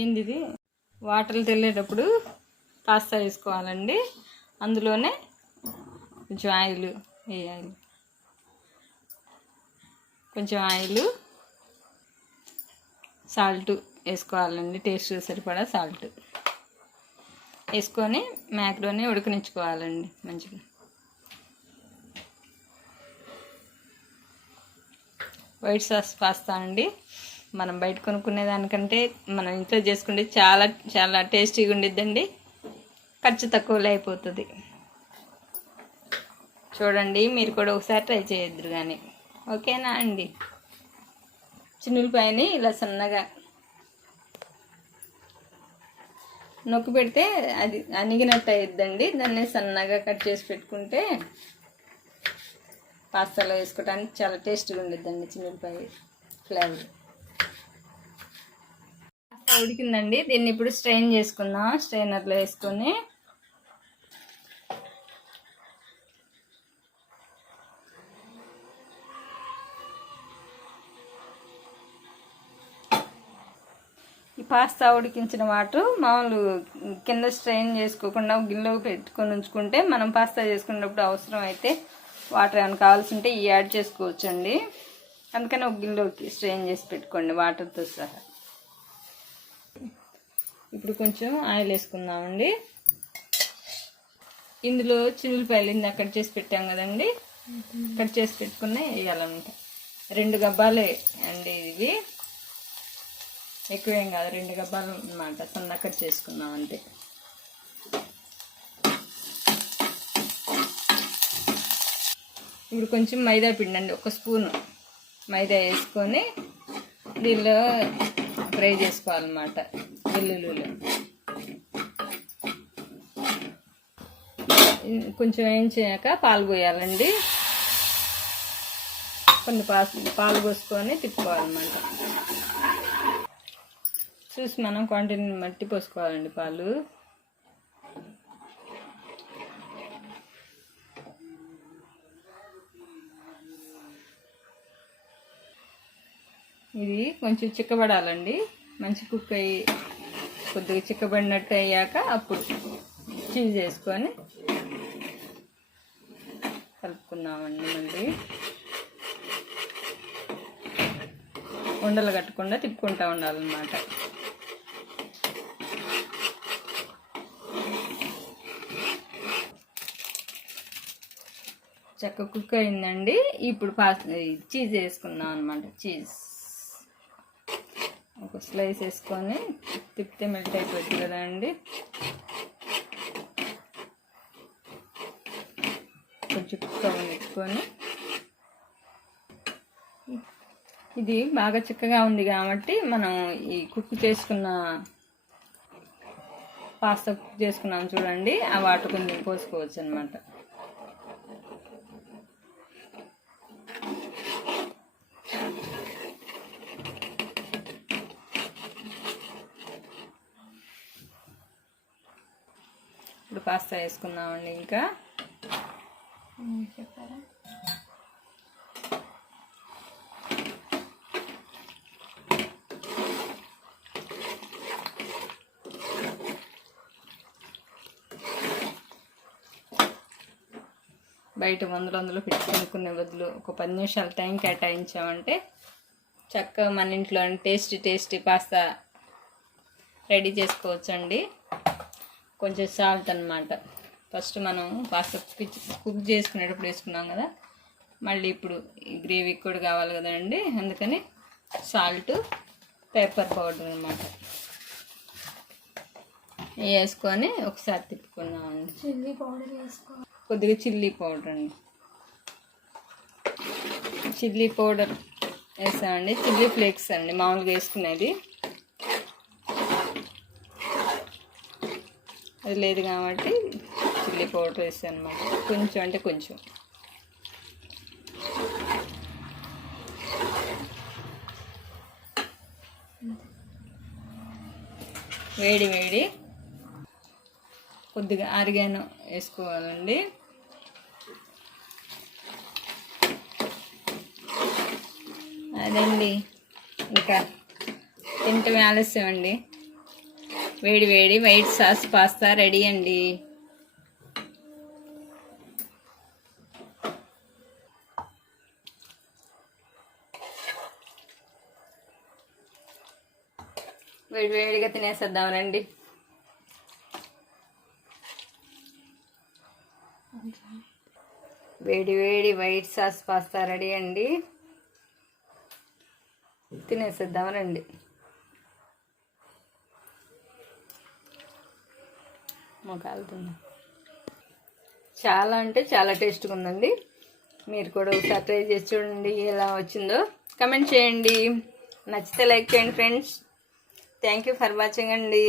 ఏంది ఇది వాటర్లు తెల్లేటప్పుడు పాస్తా వేసుకోవాలండి. అందులోనే కొంచెం ఆయిల్ వేయాలి, కొంచెం ఆయిల్, సాల్ట్ వేసుకోవాలండి. టేస్ట్ సరిపడా సాల్ట్ వేసుకొని మ్యాక్రోని ఉడకనిచ్చుకోవాలండి మంచిగా. వైట్ సాస్ పాస్తా అండి, మనం బయట కొనుక్కునే దానికంటే మనం ఇంట్లో చేసుకుంటే చాలా చాలా టేస్టీగా ఉండిద్దండి. ఖర్చు తక్కువలో అయిపోతుంది. చూడండి, మీరు కూడా ఒకసారి ట్రై చేయొద్దురు కానీ. ఓకేనా అండి? చిన్నులపాయని ఇలా సన్నగా నొక్కి పెడితే అది అణిగినట్టు అయిద్దండి. దాన్ని సన్నగా కట్ చేసి పెట్టుకుంటే పాస్తాలో వేసుకోవడానికి చాలా టేస్టీగా ఉండిద్దండి చిన్నులపాయ ఫ్లేవర్. పాస్తా ఉడికిందండి. దీన్ని ఇప్పుడు స్ట్రెయిన్ చేసుకుందాం. స్ట్రైనర్లో వేసుకొని ఈ పాస్తా ఉడికించిన వాటర్ మామూలు కింద స్ట్రెయిన్ చేసుకోకుండా గిన్నెలో పెట్టుకొని ఉంచుకుంటే మనం పాస్తా చేసుకున్నప్పుడు అవసరం అయితే వాటర్ ఏమైనా కావాల్సి ఉంటే ఇవి యాడ్ చేసుకోవచ్చండి. అందుకని ఒక గిన్నెలోకి స్ట్రెయిన్ చేసి పెట్టుకోండి వాటర్తో సహా. ఇప్పుడు కొంచెం ఆయిల్ వేసుకుందామండి. ఇందులో చిల్లిపాయలు ఇందాక కట్ చేసి పెట్టాం కదండి, కట్ చేసి పెట్టుకునే వేయాలన్నమాట. 2 గబ్బాలే అండి ఇవి, ఎక్కువేం కాదు. 2 గబ్బాలు అన్నమాట. సన్నగా కట్ చేసుకుందాం అంతే. ఇప్పుడు కొంచెం మైదా పిండి అండి, 1 స్పూను మైదా వేసుకొని దీనిలో ఫ్రై చేసుకోవాలన్నమాట. వెల్లుల్లిలో కొంచెం వేయించాక పాలు పోయాలండి. కొన్ని పాలు పోసుకొని తిప్పుకోవాలన్నమాట. చూసి మనం క్వాంటిటీని బట్టి పోసుకోవాలండి పాలు. ఇది కొంచెం చిక్కబడాలండి. మంచి కుక్ అయ్యి కొద్దిగా చిక్కబడినట్టు అయ్యాక అప్పుడు చీజ్ వేసుకొని కలుపుకుందామండి. మళ్ళీ ఉండలు కట్టకుండా తిప్పుకుంటూ ఉండాలన్నమాట. చక్కగా కుక్ అయిందండి. ఇప్పుడు చీజ్ వేసుకుందాం అనమాట. చీజ్ ఒక స్లైస్ వేసుకొని తిప్పితే మెల్ట్ అయిపోద్ది కదా అండి. కొంచెం కుక్ అవ్వనిచ్చుకొని, ఇది బాగా చిక్కగా ఉంది కాబట్టి మనం ఈ కుక్ చేసుకున్న పాస్తా కుక్ చేసుకున్నాం చూడండి, ఆ వాటర్ కొంచెం పోసుకోవచ్చు అనమాట. ఇప్పుడు పాస్తా వేసుకుందామండి. ఇంకా చెప్పారా? బయట వందలు పెట్టి కొనుక్కునే బదులు ఒక 10 నిమిషాలు టైం కేటాయించామంటే చక్కగా మన ఇంట్లో టేస్టీ పాస్తా రెడీ చేసుకోవచ్చండి. కొంచెం సాల్ట్ అన్నమాట. ఫస్ట్ మనం పాస్తా కుక్ చేసుకునేటప్పుడు వేసుకున్నాం కదా, మళ్ళీ ఇప్పుడు ఈ గ్రేవీకి కూడా కావాలి కదండి, అందుకని సాల్ట్, పెప్పర్ పౌడర్ అన్నమాట వేసుకొని ఒకసారి తిప్పుకున్నామండి. చిల్లీ పౌడర్ వేసుకోవాలి. కొద్దిగా చిల్లీ పౌడర్ అండి, చిల్లీ పౌడర్ వేసామండి. చిల్లీ ఫ్లేక్స్ అండి మామూలుగా వేసుకునేది, అది లేదు కాబట్టి చిల్లీ పౌడర్ వేసాను అనమాట. కొంచెం అంటే కొంచెం. వేడి కొద్దిగా ఆరిగానో వేసుకోవాలండి. అదండి, ఇంకా తింటే ఆలస్యం అండి. వేడి వేడి వైట్ సాస్ పాస్తా రెడీ అండి. వేడి వేడిగా తినేసేద్దాం రండి. వేడి వేడి వైట్ సాస్ పాస్తా రెడీ అండి. తినేసేద్దాం రండి. కాలుతుంది. చాలా అంటే చాలా టేస్ట్గా ఉందండి. మీరు కూడా ఒకసారి ట్రై చేసి చూడండి ఎలా వచ్చిందో కమెంట్ చేయండి. నచ్చితే లైక్ చేయండి friends. Thank you for watching అండి.